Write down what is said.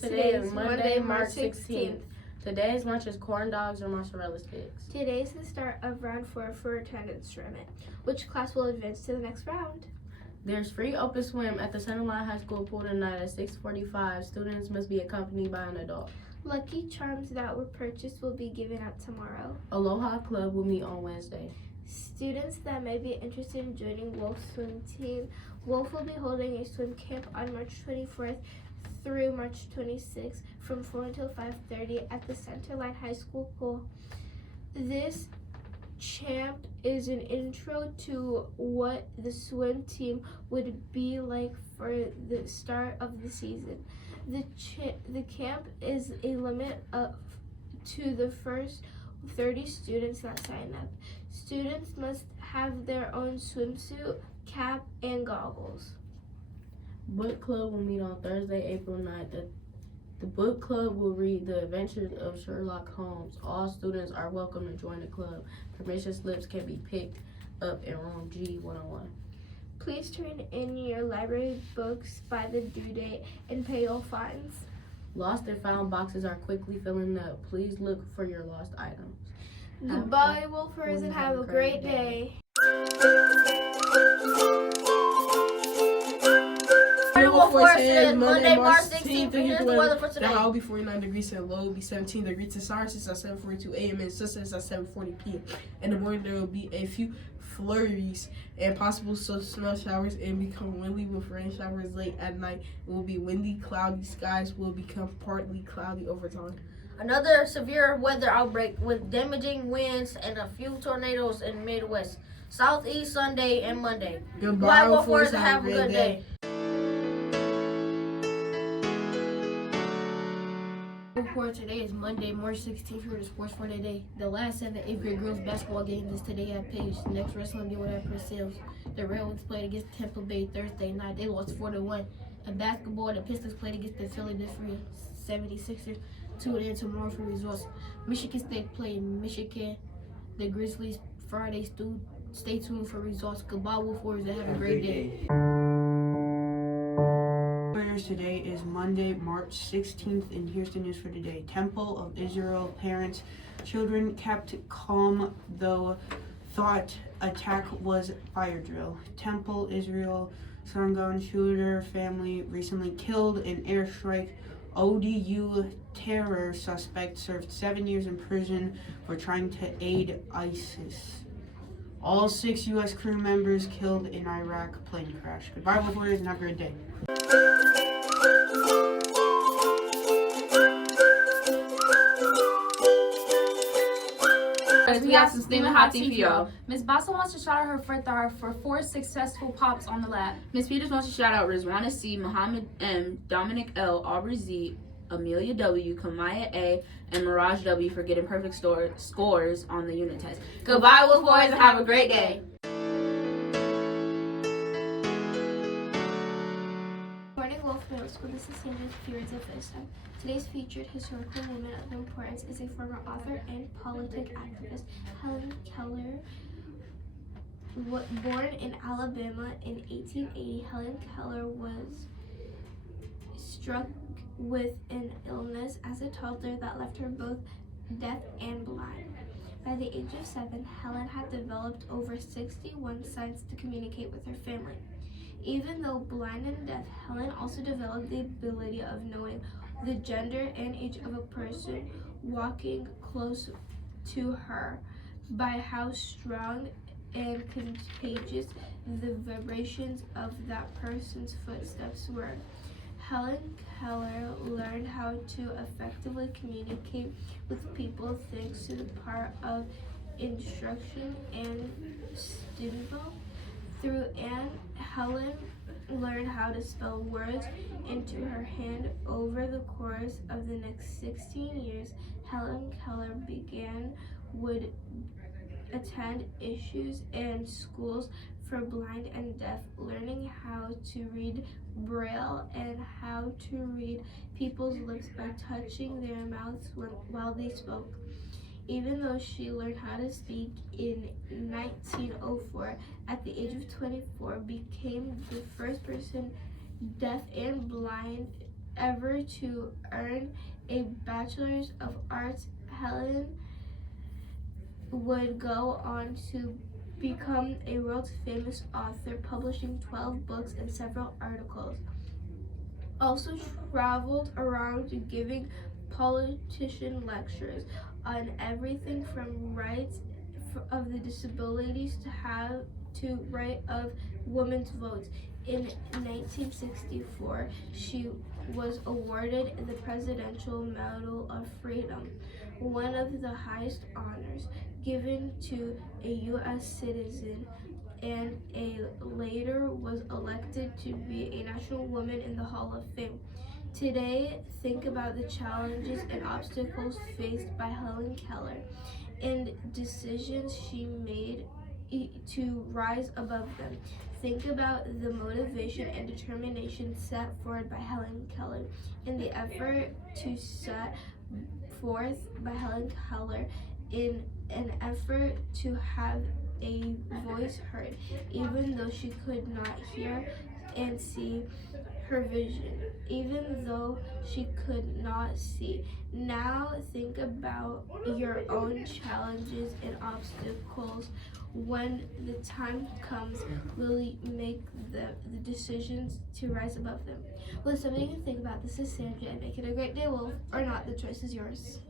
Today is Monday, March 16th. Today's lunch is corn dogs or mozzarella sticks. Today is the start of round 4 for attendance tournament. Which class will advance to the next round? There's free open swim at the Centerline High School pool tonight at 6:45. Students must be accompanied by an adult. Lucky charms that were purchased will be given out tomorrow. Aloha Club will meet on Wednesday. Students that may be interested in joining Wolf's swim team, Wolf will be holding a swim camp on March 24th through March 26th from 4 until 5:30 at the Centerline High School pool. This camp is an intro to what the swim team would be like for the start of the season. The camp is a limit up to the first 30 students that sign up. Students must have their own swimsuit, cap, and goggles. Book club will meet on Thursday, April 9th. The book club will read The Adventures of Sherlock Holmes. All students are welcome to join the club. Permission slips can be picked up in room G101. Please turn in your library books by the due date and pay all fines. Lost and found boxes are quickly filling up. Please look for your lost items. Goodbye, Wolfers, and have a great day. Forecast Monday, March 16th. Here's the weather for today. The high will be 49 degrees and low will be 17 degrees. The sun sets at 7:42 a.m. and sunsets at 7:40 p.m. In the morning, there will be a few flurries and possible snow showers and become windy with rain showers late at night. It will be windy, cloudy. Skies will become partly cloudy over time. Another severe weather outbreak with damaging winds and a few tornadoes in the Midwest. Southeast Sunday and Monday. Goodbye, Wolfers, and have a good day. For today is Monday, March 16th. Here are the sports for today. The last 7th, 8th grade girls basketball game is today at Page. The next wrestling game will have Purcell. The Red Wings played against Tampa Bay Thursday night. They lost 4-1. In basketball, the Pistons played against the Philadelphia 76ers. Tune in tomorrow for results. Michigan State played Michigan. The Grizzlies Friday. Stay tuned for results. Goodbye, Wolfers, and have a great day. Today is Monday, March 16th, and here's the news for today. Temple of Israel parents, children kept calm though thought attack was fire drill. Temple Israel Sargon shooter family recently killed in airstrike. ODU terror suspect served 7 years in prison for trying to aid ISIS. All 6 U.S. crew members killed in Iraq plane crash. Goodbye, Wolfers, and have a great day. We have some steaming hot tea for y'all. Miss Bassa wants to shout out her first for 4 successful pops on the lab. Miss Peters wants to shout out Rizwana C, Muhammad M, Dominic L, Aubrey Z, Amelia W, Kamaya A, and Mirage W for getting perfect scores on the unit test. Goodbye, Wolf Boys, and have a great day. Morning, Wolf Middle School. This is Sandra Fields of Wisdom. Today's featured historical woman of importance is a former author and politic activist, Helen Keller. Born in Alabama in 1880, Helen Keller was struck with an illness as a toddler that left her both deaf and blind. By the age of 7, Helen had developed over 61 signs to communicate with her family. Even though blind and deaf, Helen also developed the ability of knowing the gender and age of a person walking close to her by how strong and contagious the vibrations of that person's footsteps were. Helen Keller learned how to effectively communicate with people thanks to the power of instruction and Studeville. Through Anne, Helen learned how to spell words into her hand. Over the course of the next 16 years, Helen Keller would attend issues and schools for blind and deaf, learning how to read Braille and how to read people's lips by touching their mouths while they spoke. Even though she learned how to speak in 1904, at the age of 24, became the first person deaf and blind ever to earn a Bachelor's of Arts, Helen would go on to become a world famous author, publishing 12 books and several articles. Also traveled around giving politician lectures on everything from rights of the disabilities to right of women's votes. In 1964, she was awarded the Presidential Medal of Freedom, one of the highest honors given to a U.S. citizen, and later was elected to be a National Woman in the Hall of Fame. Today, think about the challenges and obstacles faced by Helen Keller and decisions she made to rise above them. Think about the motivation and determination set forward by Helen Keller and the effort to set forth by Helen Keller in an effort to have a voice heard, even though she could not hear and see her vision, even though she could not see. Now think about your own challenges and obstacles. When the time comes, will you make the decisions to rise above them? Well, something to think about. This is Sandra, and make it a great day, Wolf, or not. The choice is yours.